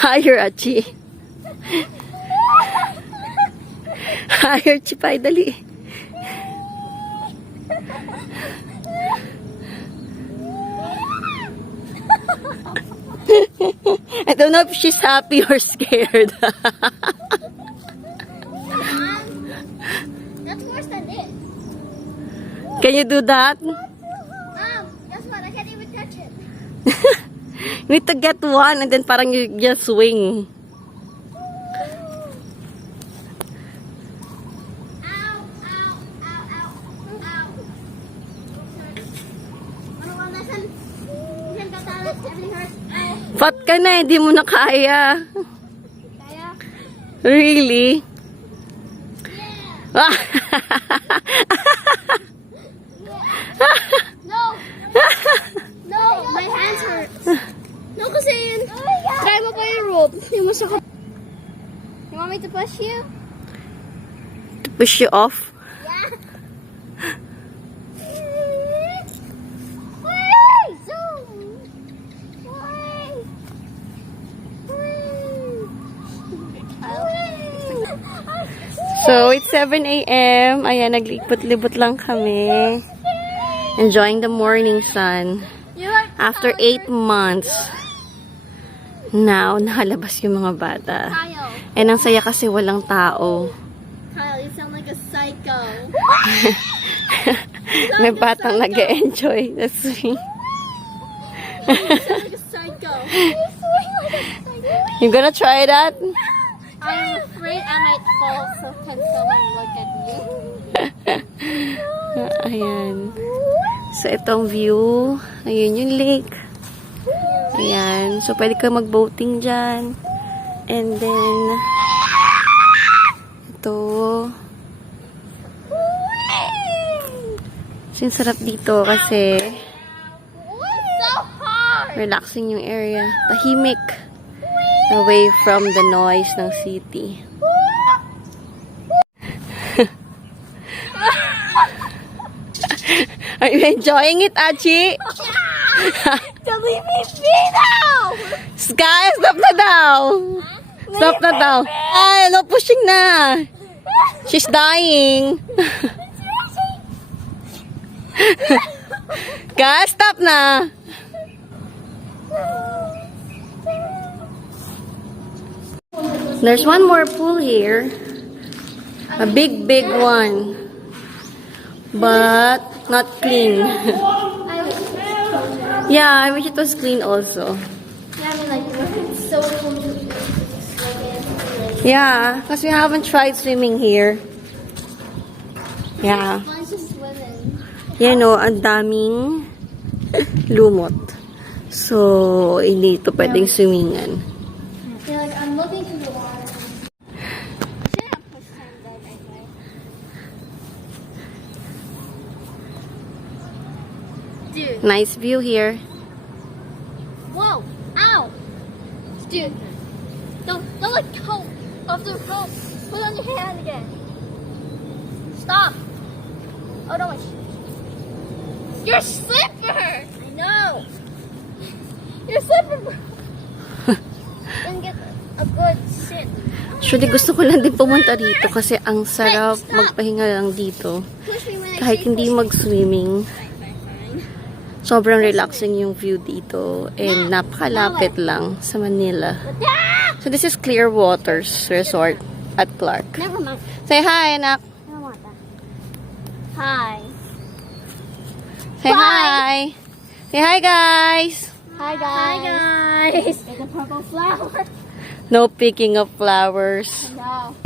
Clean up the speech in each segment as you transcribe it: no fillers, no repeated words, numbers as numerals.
Higher, Achi. Higher, Chipay, dali. I don't know if she's happy or scared. That's worse than this. Can you do that? Guess what? I can't even touch it. You need to get one and then parang you just swing. Ow, ow, ow, ow, ow. Wanna one lesson? You can go toilet. Everything hurts. Ow. Fat ka na, hindi mo na kaya. Kaya? Really? Yeah. No. No, my hands hurt. No, kasi yun. Try mo pa yung rope. Yung masakit. You want me to push you? To push you off? Yeah. Wait! Zoom! Wait! So, it's 7 a.m. Ayan, naglibot-libot lang kami. Enjoying the morning sun. After 8 months, now, nakalabas yung mga bata. Kyle, And ang saya kasi walang tao. Kyle, you sound like a psycho. May batang nag-enjoy. That's me. You sound like a psycho. You gonna try that? I'm afraid I might fall, so can someone look at me? Ayan. So, itong view. Ayun yung lake. Ayan. So, pwede ka mag-boating dyan. And then, ito. So, yung sarap dito kasi So hard! relaxing yung area. Tahimik. Away from the noise ng city. Are you enjoying it, Achi? Don't leave me be now! Sky, stop na daw! Stop na daw. Ay, no pushing na. She's dying. Guys, stop na. There's one more pool here. A big, big one. But not clean. Yeah, I wish it was clean also. Yeah, I mean, like, it's so cool to Yeah, because we haven't tried swimming here. Yeah. Mine's just swimming. You know, ang daming lumot. So, hindi ito pwedeng swimmingan. Yeah, like, I'm looking through the water. Should have pushed him dead anyway. Dude. Nice view here. Whoa! Ow! Dude. Don't let go of the rope. Put it on your hand again. Stop. Oh, no, wait. Your slipper! I know. Your slipper didn't get a good sit. Actually, gusto ko lang din pumunta dito kasi ang sarap magpahinga lang dito. Push me when I Kahit say hindi push me. mag-swimming. Fine. Sobrang relaxing yung view dito. And napakalapit lang sa Manila. Ah! So, this is Clear Waters Resort at Clark. Never mind. Say hi, anak. I don't want that. Hi. Say Bye. hi. Say hi, guys. Hi, guys. Hi, guys. It's a purple flower. No picking of flowers. No.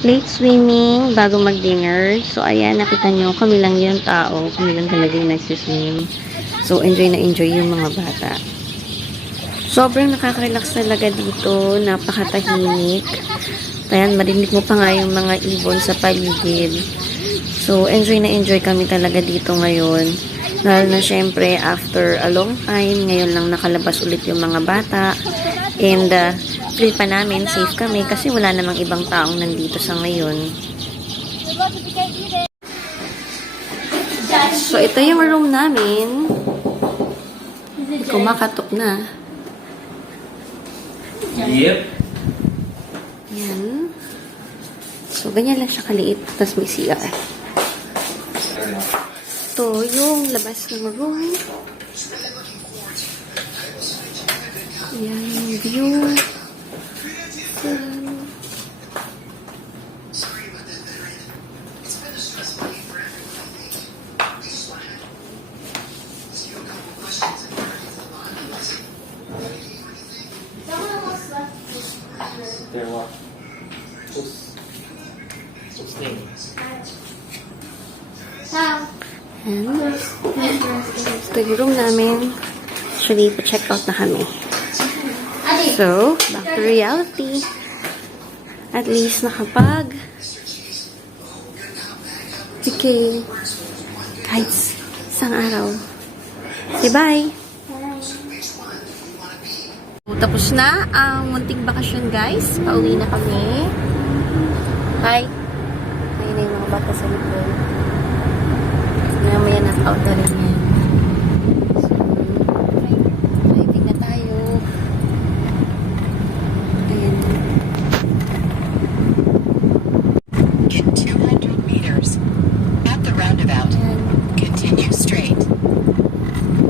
late swimming bago mag-dinner. So, ayan, nakita nyo, kami lang yung tao. Kami lang talaga yung nagsiswim. So, enjoy na enjoy yung mga bata. Sobrang nakaka-relax talaga dito. Napakatahimik. Ayan, marinig mo pa nga yung mga ibon sa paligid. So, enjoy na enjoy kami talaga dito ngayon. Lalo na syempre, after a long time, ngayon lang nakalabas ulit yung mga bata. And, feel pa namin, safe kami kasi wala namang ibang taong nandito sa ngayon. So, ito yung room namin. Kumakatok na. Yep. Yan. So, ganyan lang siya kaliit. Tapos may CR. Ito yung labas ng room. Yan yung view. There what? Whose name? And, ito yung room namin. Actually, pa-check out na kami. So, back to reality. At least nakapag okay. Kahit isang araw. Okay, bye! Tapos na ang munting bakasyon, guys. Pauwi na kami. Hi! Ayun na yung mga bata sa likod. Mamaya knock-out na rin yan. So, driving na tayo. Ayan. In 200 meters, at the roundabout, Ayan. continue straight.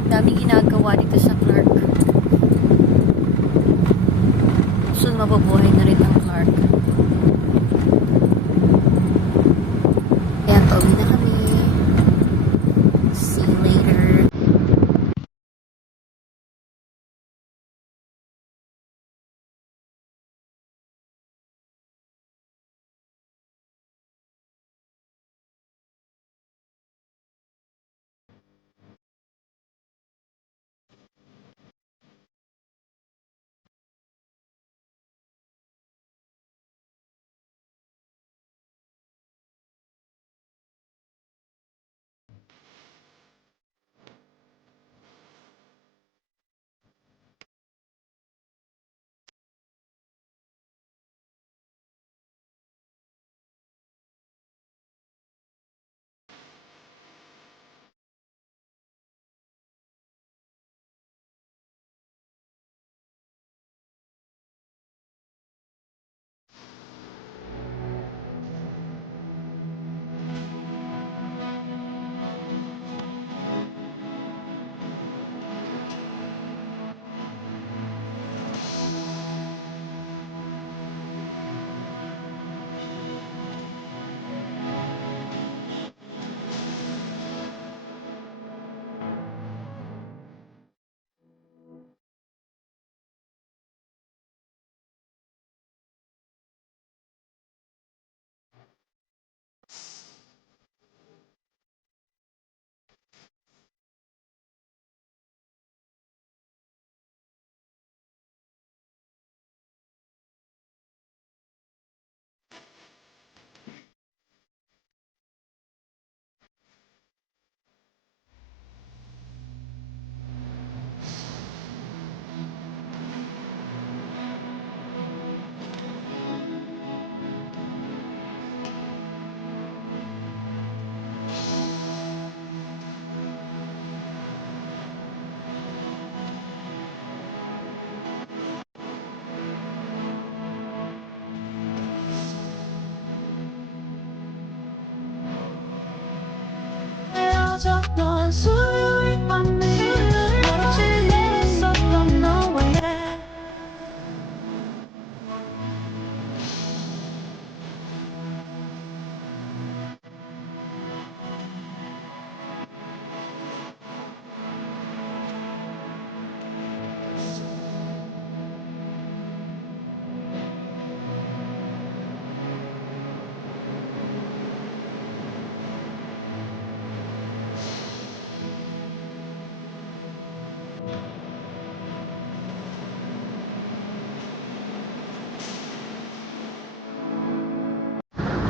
Daming ginagawa dito sa Clark. Soon mabubuhay na rin ang Clark. Ayan, pauwi na kami. See you later.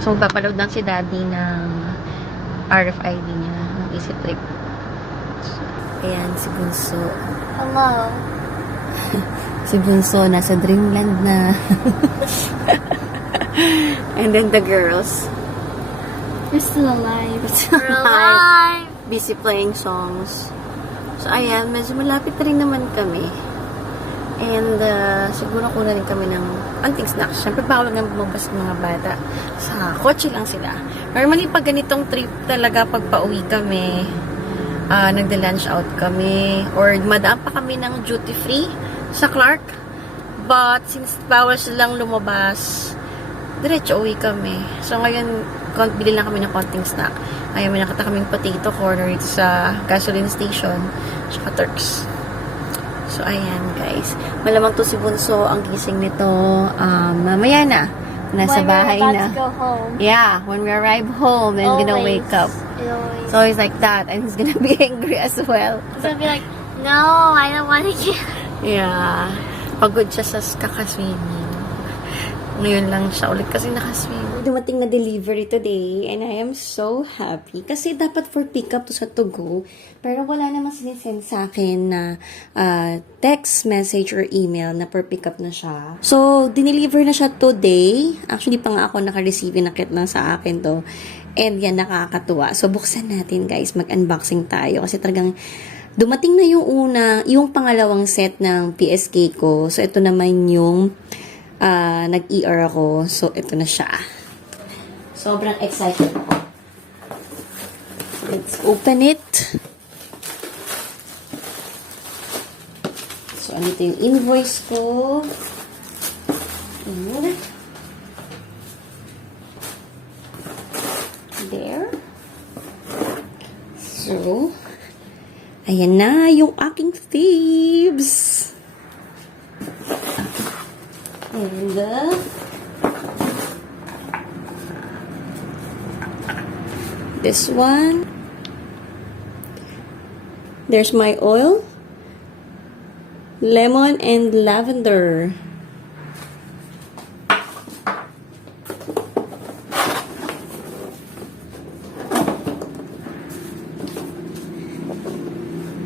So, magpapaload lang si Daddy ng RFID niya, ng Easy Trip. Ayan, si Bunso. Hello. Si Bunso, nasa Dreamland na. And then the girls. We're still alive. We're alive. Busy playing songs. So, ayan, medyo malapit na rin naman kami. And, siguro kuna rin kami ng anting snacks. Siyempre, bawal nga bumabas ng mga bata. Sa kotse lang sila. Normally, pag ganitong trip talaga, pag pauwi kami, nagda-lunch out kami, or madaan pa kami ng duty free sa Clark. But, since bawal silang lumabas, diretso uwi kami. So, ngayon, bili lang kami ng konting snack. Ngayon, may nakita kaming potato corner sa gasoline station, tsaka Turks. So, ayan, guys. Malamang to si Bunso ang gising nito. Mamaya na. Nasa bahay na. To go home. Yeah, when we arrive home, then he's gonna Always. wake up. Always. So, he's like that. And he's gonna be angry as well. He's gonna be like, no, I don't want to get. Yeah. Pagod siya sa kakaswimming. Ngayon lang siya ulit kasi nakaswim. Dumating na delivery today and I am so happy kasi dapat for pickup to sa to go pero wala naman sinisend sa akin na text message or email na per pickup na siya. So, dineliver na siya today. Actually, pa nga ako naka-receive na kit lang sa akin to. And yan, nakakatuwa. So, buksan natin guys. Mag-unboxing tayo kasi talagang dumating na yung pangalawang set ng PSK ko. So, ito naman yung nag-ER ako. So, ito na siya. Sobrang excited ako. Let's open it. So, ano ito yung invoice ko. And there. So, ayan na yung aking thieves. And this one, there's my oil, lemon and lavender.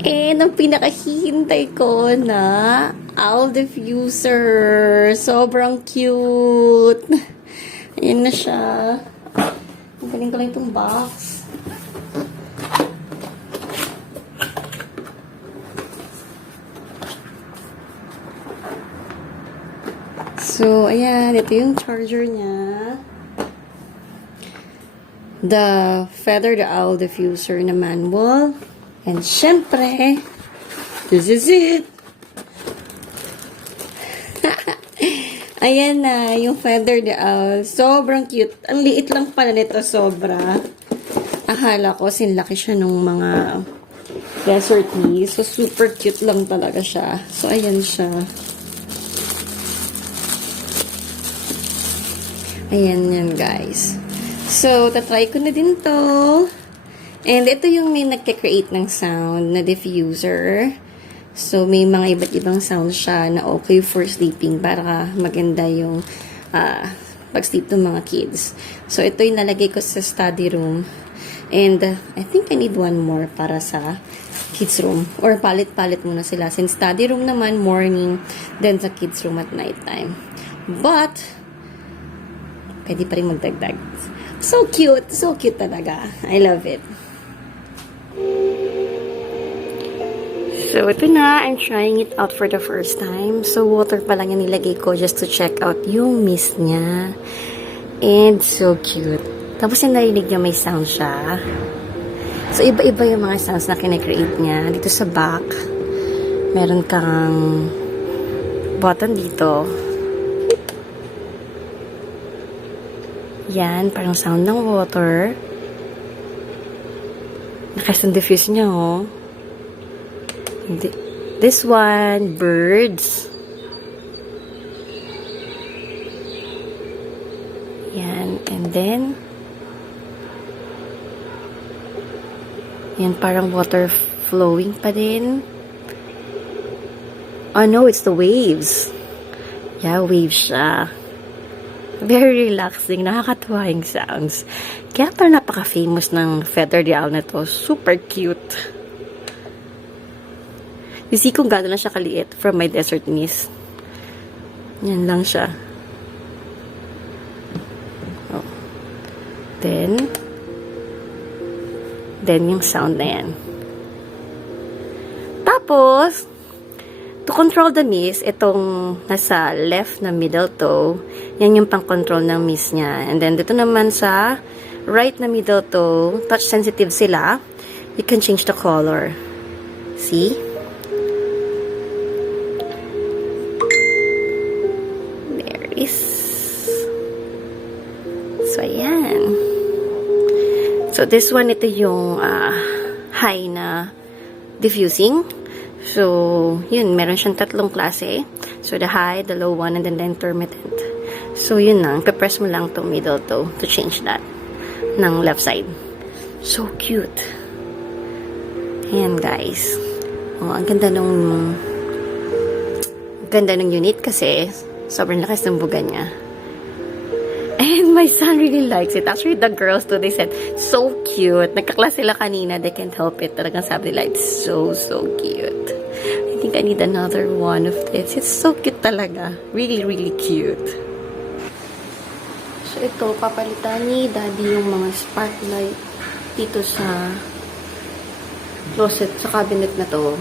And ang pinakahihintay ko na owl diffuser. Sobrang cute. Ayan na siya. Ang galing ko lang itong box. So, ayan. Ito yung charger niya. The Feather the Owl diffuser na manual. And syempre, this is it. Ayan na, yung Feather the Owl. Sobrang cute. Ang liit lang pala nito, sobra. Akala ko, sinlaki siya nung mga deserties. So, super cute lang talaga siya. So, ayan siya. Ayan yan, guys. So, tatry ko na din to. And ito yung may nagka-create ng sound na diffuser. So, may mga iba't ibang sound siya na okay for sleeping para maganda yung pag-sleep ng mga kids. So, ito yung nalagay ko sa study room. And I think I need one more para sa kids room. Or palit-palit muna sila. Since study room naman, morning, then sa kids room at nighttime. But, pwede pa rin magdagdag. So cute. So cute talaga. I love it. So, ito na. I'm trying it out for the first time. So, water pa lang yung nilagay ko just to check out yung mist niya. And, so cute. Tapos, yung narinig niya may sound siya. So, iba-iba yung mga sounds na kinecreate niya. Dito sa back, meron kang button dito. Yan, parang sound ng water. Nakasang diffuse niya, oh. This one, birds. Yan, and then, yan, parang water flowing pa din. Oh no, it's the waves. Yeah, waves siya. Very relaxing, nakakatuwa yung sounds. Kaya parang napaka-famous ng feathered owl na to. Super cute. You see kung gano'n lang siya kaliit from my desert niece. Yan lang siya. Oh. Then yung sound na yan. Tapos, to control the mist, itong nasa left na middle toe, yan yung pang-control ng mist niya. And then, dito naman sa right na middle toe, touch sensitive sila, you can change the color. See? There is. So, ayan. So, this one, ito yung high na diffusing. So, yun, meron siyang tatlong klase. So, the high, the low one, and then the intermittent. So, yun lang. Kapress mo lang itong middle toe to change that ng left side. So cute. Ayan, guys. Oh, ang ganda nung unit kasi sobrang lakas ng buga niya. And my son really likes it. Actually, the girls too, they said, so cute. Nagkaklase sila kanina. They can't help it. Talagang sabi nila, it's so cute. I think I need another one of this. It's so cute talaga. Really, really cute. So, ito, papalitan ni Daddy yung mga sparklight dito sa closet, sa cabinet na to.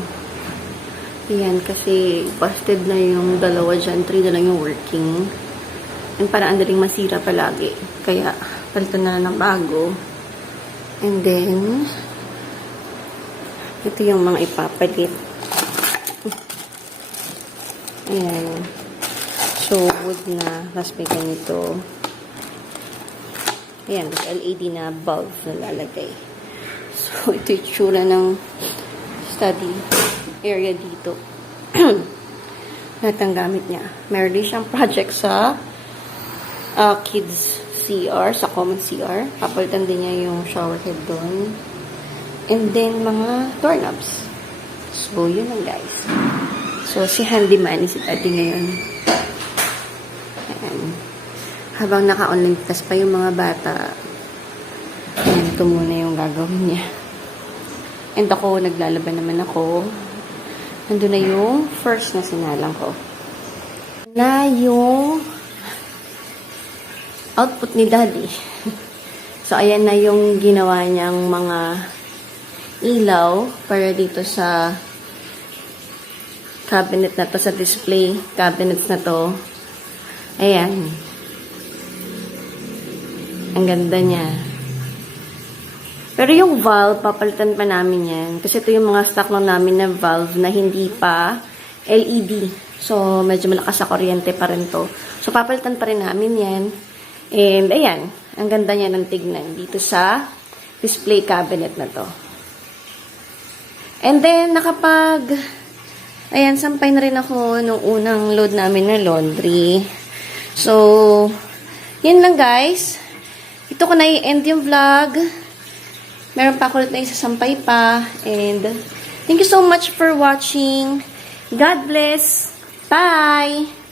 Ayan, kasi busted na yung dalawa dyan. 3 na lang yung working. And parang andaling masira palagi. Kaya, palitan na ng bago. And then, ito yung mga ipapalit. Ayan. So, wood na. Tapos may ganito. Ayan, LED na bulb na lalagay. So, ito yung tsura ng study area dito. Lahat ang gamit niya. Meron din siyang project sa kids CR, sa common CR. Papalitan din niya yung shower head doon. And then, mga doorknobs. So, yun lang, guys. So, si handyman, si Daddy ngayon. Ayan. Habang naka-online class pa yung mga bata, ayan, ito muna yung gagawin niya. And ako, naglalaban naman ako. Nandun na yung first na sinalang ko. Na yung output ni Daddy. So, ayan na yung ginawa niyang mga ilaw para dito sa cabinet na to, sa display cabinets na to. Ayan. Ang ganda niya. Pero yung valve, papalitan pa namin yan. Kasi ito yung mga stock lang namin na valve na hindi pa LED. So, medyo malakas sa kuryente pa rin to. So, papalitan pa rin namin yan. And, ayan. Ang ganda niya ng tignan dito sa display cabinet na to. And then, ayan, sampay na rin ako nung unang load namin na laundry. So, yun lang, guys. Ito ko na i-end yung vlog. Meron pa ako ulit na isasampay pa. And, thank you so much for watching. God bless. Bye!